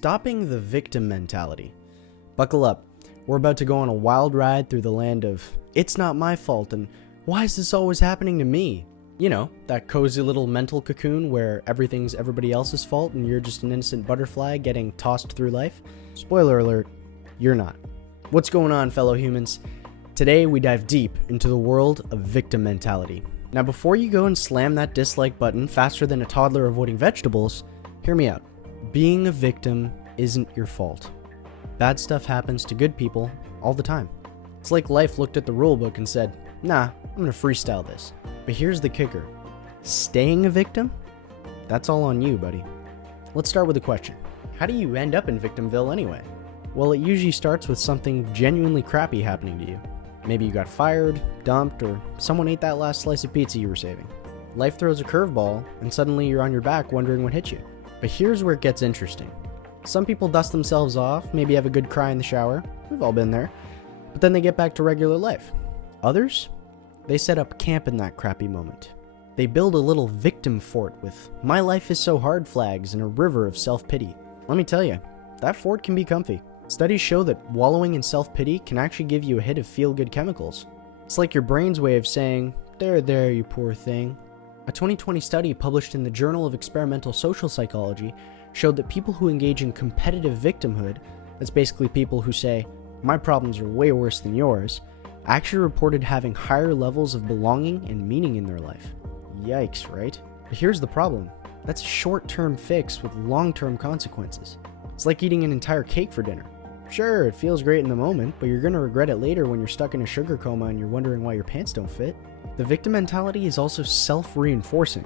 Stopping the victim mentality. Buckle up. We're about to go on a wild ride through the land of "it's not my fault" and "why is this always happening to me?" You know, that cozy little mental cocoon where everything's everybody else's fault and you're just an innocent butterfly getting tossed through life. Spoiler alert, you're not. What's going on, fellow humans? Today we dive deep into the world of victim mentality. Now before you go and slam that dislike button faster than a toddler avoiding vegetables, hear me out. Being a victim isn't your fault. Bad stuff happens to good people all the time. It's like life looked at the rulebook and said, nah, I'm gonna freestyle this. But here's the kicker. Staying a victim? That's all on you, buddy. Let's start with a question. How do you end up in Victimville anyway? Well, it usually starts with something genuinely crappy happening to you. Maybe you got fired, dumped, or someone ate that last slice of pizza you were saving. Life throws a curveball, and suddenly you're on your back wondering what hit you. But here's where it gets interesting. Some people dust themselves off, maybe have a good cry in the shower. We've all been there. But then they get back to regular life. Others? They set up camp in that crappy moment. They build a little victim fort with "my life is so hard" flags and a river of self-pity. Let me tell you, that fort can be comfy. Studies show that wallowing in self-pity can actually give you a hit of feel-good chemicals. It's like your brain's way of saying, there, you poor thing. A 2020 study published in the Journal of Experimental Social Psychology showed that people who engage in competitive victimhood, that's basically people who say, my problems are way worse than yours, actually reported having higher levels of belonging and meaning in their life. Yikes, right? But here's the problem. That's a short-term fix with long-term consequences. It's like eating an entire cake for dinner. Sure, it feels great in the moment, but you're gonna regret it later when you're stuck in a sugar coma and you're wondering why your pants don't fit. The victim mentality is also self-reinforcing.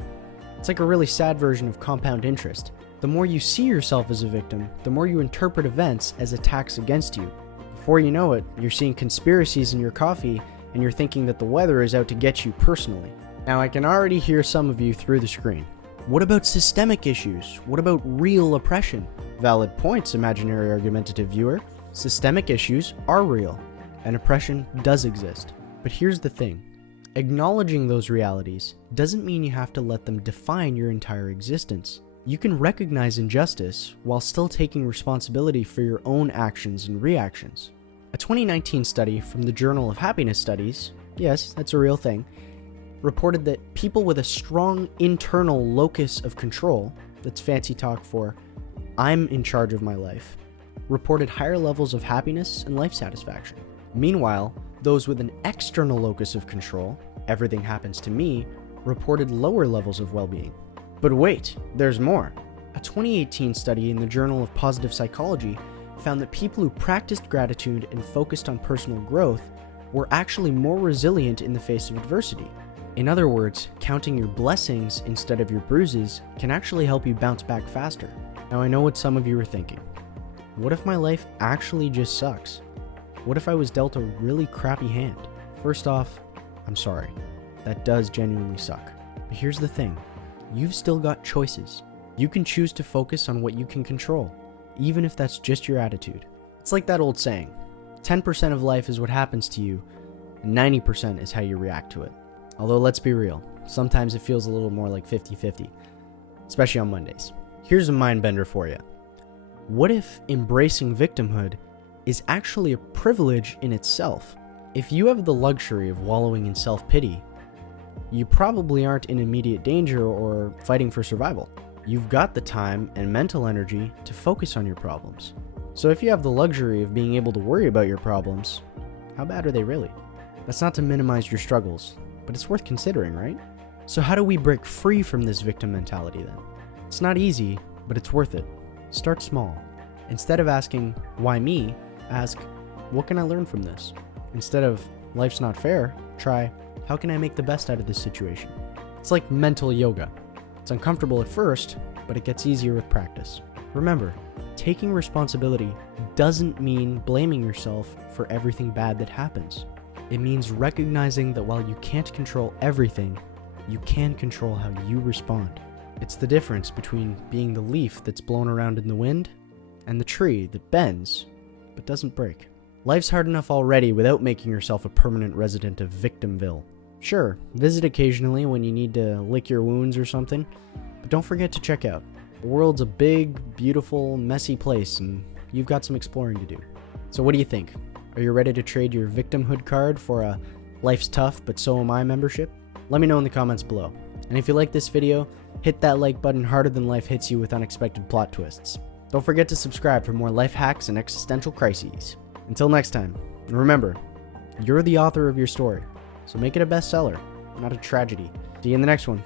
It's like a really sad version of compound interest. The more you see yourself as a victim, the more you interpret events as attacks against you. Before you know it, you're seeing conspiracies in your coffee and you're thinking that the weather is out to get you personally. Now I can already hear some of you through the screen. What about systemic issues? What about real oppression? Valid points, imaginary argumentative viewer. Systemic issues are real, and oppression does exist. But here's the thing. Acknowledging those realities doesn't mean you have to let them define your entire existence. You can recognize injustice while still taking responsibility for your own actions and reactions. A 2019 study from the Journal of Happiness Studies, yes, that's a real thing, reported that people with a strong internal locus of control, that's fancy talk for "I'm in charge of my life," reported higher levels of happiness and life satisfaction. Meanwhile, those with an external locus of control, "everything happens to me," reported lower levels of well-being. But wait, there's more. A 2018 study in the Journal of Positive Psychology found that people who practiced gratitude and focused on personal growth were actually more resilient in the face of adversity. In other words, counting your blessings instead of your bruises can actually help you bounce back faster. Now I know what some of you are thinking. What if my life actually just sucks? What if I was dealt a really crappy hand? First off, I'm sorry. That does genuinely suck. But here's the thing. You've still got choices. You can choose to focus on what you can control, even if that's just your attitude. It's like that old saying, 10% of life is what happens to you, and 90% is how you react to it. Although let's be real, sometimes it feels a little more like 50-50, especially on Mondays. Here's a mind bender for you. What if embracing victimhood is actually a privilege in itself? If you have the luxury of wallowing in self-pity, you probably aren't in immediate danger or fighting for survival. You've got the time and mental energy to focus on your problems. So if you have the luxury of being able to worry about your problems, how bad are they really? That's not to minimize your struggles, but it's worth considering, right? So how do we break free from this victim mentality then? It's not easy, but it's worth it. Start small. Instead of asking, why me? Ask, what can I learn from this? Instead of, life's not fair, try, how can I make the best out of this situation? It's like mental yoga. It's uncomfortable at first, but it gets easier with practice. Remember, taking responsibility doesn't mean blaming yourself for everything bad that happens. It means recognizing that while you can't control everything, you can control how you respond. It's the difference between being the leaf that's blown around in the wind and the tree that bends but doesn't break. Life's hard enough already without making yourself a permanent resident of Victimville. Sure, visit occasionally when you need to lick your wounds or something, but don't forget to check out. The world's a big, beautiful, messy place, and you've got some exploring to do. So what do you think? Are you ready to trade your Victimhood card for a Life's Tough But So Am I membership? Let me know in the comments below. And if you like this video, hit that like button harder than life hits you with unexpected plot twists. Don't forget to subscribe for more life hacks and existential crises. Until next time, and remember, you're the author of your story, so make it a bestseller, not a tragedy. See you in the next one.